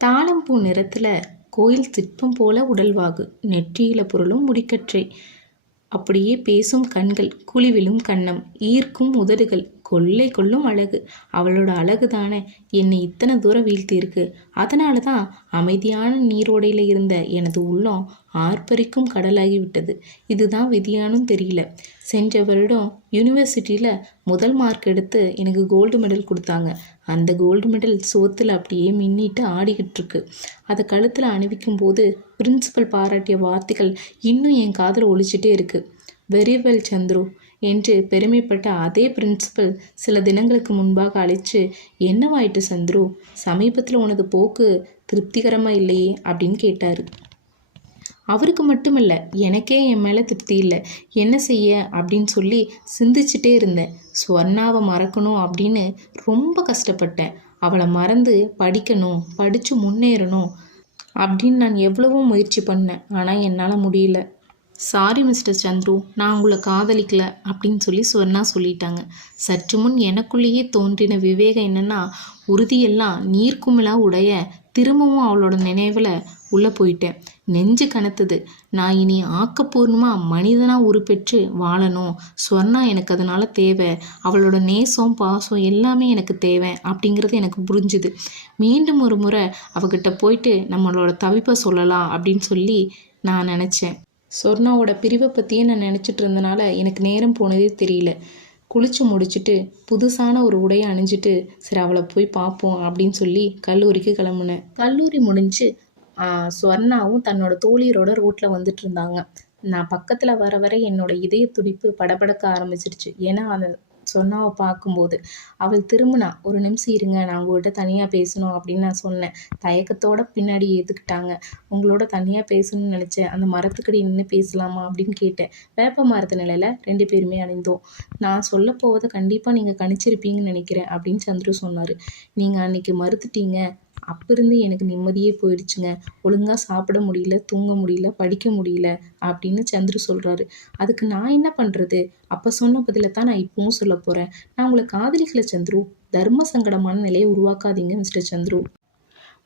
தாழம்பூ நிறத்தில் கோயில் சிற்பம் போல உடல்வாகு, நெற்றியில பொருளும் முடிக்கற்றை, அப்படியே பேசும் கண்கள், குழிவிலும் கன்னம், ஈர்க்கும் உதடுகள், கொள்ளை கொள்ளும் அழகு. அவளோட அழகு தானே என்னை இத்தனை தூரம் வீழ்த்தியிருக்கு. அதனால தான் அமைதியான நீரோடையில் இருந்த எனது உள்ளம் ஆர்ப்பரிக்கும் கடலாகிவிட்டது. இதுதான் விதியானும் தெரியல. சென்ற வருடம் யூனிவர்சிட்டியில் முதல் மார்க் எடுத்து எனக்கு கோல்டு மெடல் கொடுத்தாங்க. அந்த கோல்டு மெடல் சோத்தில் அப்படியே மின்னிட்டு ஆடிக்கிட்டு இருக்கு. அதை கழுத்தில் அணிவிக்கும் போது பிரின்சிபல் பாராட்டிய வார்த்தைகள் இன்னும் என் காதில் ஒலிச்சிட்டே இருக்கு. வெரி வெல் சந்துரு என்று பெருமைப்பட்ட அதே பிரின்சிபல் சில தினங்களுக்கு முன்பாக அழைச்சு, என்னவாயிட்டு சந்துரு, சமீபத்தில் உனது போக்கு திருப்திகரமாக இல்லையே அப்படின்னு கேட்டார். அவருக்கு மட்டுமல்ல, எனக்கே என் மேலே திருப்தி இல்லை. என்ன செய்ய அப்படின்னு சொல்லி சிந்திச்சுட்டே இருந்தேன். ஸ்வர்ணாவை மறக்கணும் அப்படின்னு ரொம்ப கஷ்டப்பட்டேன். அவளை மறந்து படிக்கணும், படித்து முன்னேறணும் அப்படின்னு நான் எவ்வளவோ முயற்சி பண்ணேன். ஆனால் என்னால் முடியல. சாரி மிஸ்டர் சந்துரு, நான் உங்களை காதலிக்கல அப்படின்னு சொல்லி ஸ்வர்ணா சொல்லிட்டாங்க. சற்று முன் எனக்குள்ளேயே தோன்றின விவேகம் என்னென்னா, உறுதியெல்லாம் நீர்க்குமிழா உடைய திரும்பவும் அவளோட நினைவில் உள்ளே போயிட்டேன். நெஞ்சு கனத்துது. நான் இனி ஆக்கப்பூர்ணமாக மனிதனாக உருப்பெற்று வாழணும். ஸ்வர்ணா எனக்கு அதனால் தேவை. அவளோட நேசம் பாசம் எல்லாமே எனக்கு தேவை அப்படிங்கிறது எனக்கு புரிஞ்சுது. மீண்டும் ஒரு முறை அவகிட்ட போயிட்டு நம்மளோட தவிப்பை சொல்லலாம் அப்படின்னு சொல்லி நான் நினச்சேன். ஸ்வர்ணாவோட பிரிவை பற்றியே நான் நினச்சிட்டு இருந்தனால எனக்கு நேரம் போனதே தெரியல. குளிச்சு முடிச்சுட்டு புதுசான ஒரு உடையை அணிஞ்சிட்டு சரி அவளை போய் பார்ப்போம் அப்படின்னு சொல்லி கல்லூரிக்கு கிளம்புனேன். கல்லூரி முடிஞ்சு ஸ்வர்ணாவும் தன்னோட தோழியரோட ரோட்டில் வந்துட்டு இருந்தாங்க. நான் பக்கத்தில் வர வர என்னோட இதய துடிப்பு படபடக்க ஆரம்பிச்சிருச்சு. ஏன்னா அந்த ஸ்வர்ணாவை பார்க்கும்போது அவள் திரும்பினா, ஒரு நிமிஷம் இருங்க, நான் உங்கள்கிட்ட தனியாக பேசணும் அப்படின்னு நான் சொன்னேன். தயக்கத்தோட பின்னாடி ஏற்றுக்கிட்டாங்க. உங்களோட தனியாக பேசணும்னு நினச்சேன், அந்த மரத்துக்கடி நின்று பேசலாமா அப்படின்னு கேட்டேன். வேப்ப மரத்து நிலையில் 2 பேருமே அணிந்தோம். நான் சொல்ல போவதை கண்டிப்பாக நீங்கள் கணிச்சிருப்பீங்கன்னு நினைக்கிறேன் அப்படின்னு சந்துரு சொன்னார். நீங்கள் அன்னைக்கு மறுத்துட்டீங்க, அப்பிருந்து எனக்கு நிம்மதியே போயிடுச்சுங்க. ஒழுங்காக சாப்பிட முடியல, தூங்க முடியல, படிக்க முடியல அப்படின்னு சந்துரு சொல்கிறாரு. அதுக்கு நான் என்ன பண்ணுறது? அப்போ சொன்ன பதில தான் நான் இப்பவும் சொல்ல போகிறேன். நான் உங்களை காதலிக்கல சந்துரு. தர்ம சங்கடமான நிலையை உருவாக்காதீங்க மிஸ்டர் சந்துரு.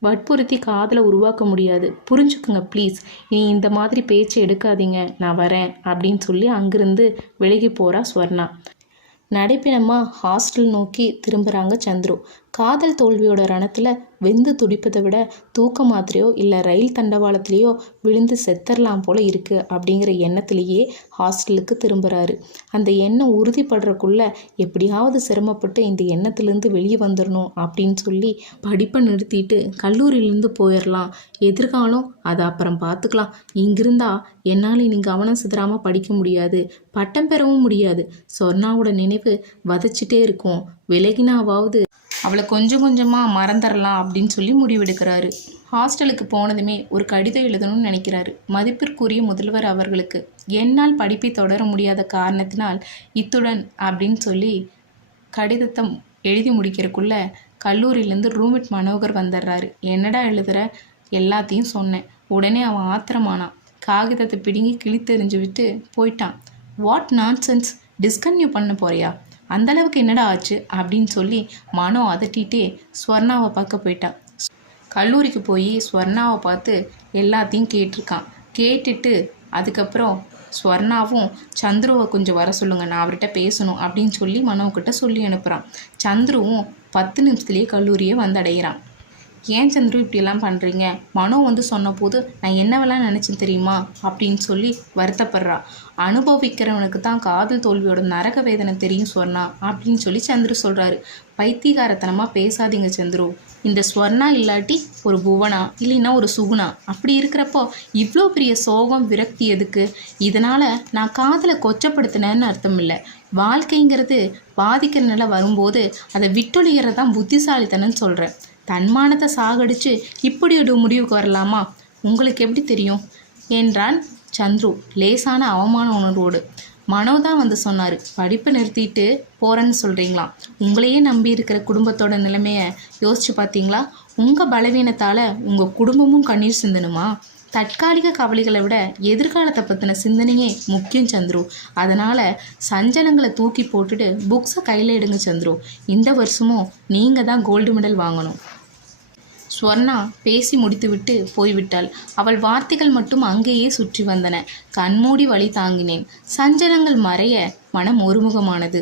வற்புறுத்தி காதலை உருவாக்க முடியாது, புரிஞ்சுக்குங்க ப்ளீஸ். இனி இந்த மாதிரி பேச்சு எடுக்காதீங்க, நான் வரேன் அப்படின்னு சொல்லி அங்கிருந்து விலகி போகிறா ஸ்வர்ணா. நடைப்பிணமாக ஹாஸ்டல் நோக்கி திரும்புகிறாங்க சந்துரு. காதல் தோல்வியோட ரணத்தில் வெந்து துடிப்பதை விட தூக்க மாத்திரையோ இல்லை ரயில் தண்டவாளத்திலேயோ விழுந்து செத்தரலாம் போல இருக்குது அப்படிங்கிற எண்ணத்திலேயே ஹாஸ்டலுக்கு திரும்புகிறாரு. அந்த எண்ணம் உறுதிப்படுறக்குள்ள எப்படியாவது சிரமப்பட்டு இந்த எண்ணத்துலேருந்து வெளியே வந்துடணும் அப்படின்னு சொல்லி படிப்பை நிறுத்திட்டு கல்லூரியிலேருந்து போயிடலாம். எதிர்காலம் அதை அப்புறம் பார்த்துக்கலாம். இங்கிருந்தா என்னால் இனி கவனம் சிதறாமல் படிக்க முடியாது, பட்டம் பெறவும் முடியாது. சொர்ணாவோட நினைவு வதச்சிட்டே இருக்கும். விலகினாவாவது அவளை கொஞ்சம் கொஞ்சமாக மறந்துடலாம் அப்படின்னு சொல்லி முடிவெடுக்கிறாரு. ஹாஸ்டலுக்கு போனதுமே ஒரு கடிதம் எழுதணும்னு நினைக்கிறாரு. மதிப்பிற்குரிய முதல்வர் அவர்களுக்கு, என்னால் படிப்பை தொடர முடியாத காரணத்தினால் இத்துடன் அப்படின்னு சொல்லி கடிதத்தை எழுதி முடிக்கிறக்குள்ள கல்லூரியிலேருந்து ரூம்மேட் மனோகர் வந்துடுறாரு. என்னடா எழுதுகிற? எல்லாத்தையும் சொன்னேன். உடனே அவன் ஆத்திரமானான். காகிதத்தை பிடுங்கி கிழித்தெறிஞ்சு விட்டு போயிட்டான். வாட் நான்சென்ஸ், டிஸ்கன்டினியூ பண்ண போறியா? அந்தளவுக்கு என்னடா ஆச்சு அப்படின்னு சொல்லி மனோ அதட்டிகிட்டே ஸ்வர்ணாவை பார்க்க போயிட்டான். கல்லூரிக்கு போய் ஸ்வர்ணாவை பார்த்து எல்லாத்தையும் கேட்டிருக்கான். கேட்டுட்டு அதுக்கப்புறம் ஸ்வர்ணாவும் சந்துருவை கொஞ்சம் வர சொல்லுங்கள், நான் அவர்கிட்ட பேசணும் அப்படின்னு சொல்லி மனோக்கிட்ட சொல்லி அனுப்புகிறான். சந்துருவும் 10 நிமிஷத்துலேயே கல்லூரியை வந்தடைகிறான். ஏன் சந்துரு இப்படியெல்லாம் பண்ணுறீங்க? மனோ வந்து சொன்னபோது நான் என்னவெல்லாம் நினச்சேன் தெரியுமா அப்படின்னு சொல்லி வருத்தப்படுறா. அனுபவிக்கிறவனுக்கு தான் காதல் தோல்வியோட நரக வேதனை தெரியும் ஸ்வர்ணா அப்படின்னு சொல்லி சந்துரு சொல்கிறாரு. பைத்தியகாரத்தனமாக பேசாதீங்க சந்துரு. இந்த ஸ்வர்ணா இல்லாட்டி ஒரு புவனா, இல்லைன்னா ஒரு சுகுணா, அப்படி இருக்கிறப்போ இவ்வளோ பெரிய சோகம் விரக்தி எதுக்கு? இதனால் நான் காதலை கொச்சப்படுத்தினேன்னு அர்த்தம் இல்லை. வாழ்க்கைங்கிறது பாதிக்கிற நிலை வரும்போது அதை விட்டொழிகிறதான் புத்திசாலித்தனன்னு சொல்கிறேன். தன்மானத்தை சாகடிச்சு இப்படி ஒரு முடிவுக்கு வரலாமா? உங்களுக்கு எப்படி தெரியும் என்றான் சந்துரு லேசான அவமான உணர்வோடு. மனோ தான் வந்து சொன்னார், படிப்பை நிறுத்திட்டு போகிறேன்னு சொல்கிறீங்களாம். உங்களையே நம்பி இருக்கிற குடும்பத்தோட நிலைமையை யோசிச்சு பார்த்தீங்களா? உங்கள் பலவீனத்தால் உங்கள் குடும்பமும் கண்ணீர் சிந்தணுமா? தற்காலிக கவலைகளை விட எதிர்காலத்தை பற்றின சிந்தனையே முக்கியம் சந்துரு. அதனால் சஞ்சலங்களை தூக்கி போட்டுட்டு புக்ஸை கையில் எடுங்க சந்துரு. இந்த வருஷமும் நீங்கள் தான் கோல்டு மெடல் வாங்கணும். ஸ்வர்ணா பேசி முடித்துவிட்டு போய்விட்டாள். அவள் வார்த்தைகள் மட்டும் அங்கேயே சுற்றி வந்தன. கண்மூடி வழி தாங்கினேன். சஞ்சலங்கள் மறைய மனம் ஒருமுகமானது.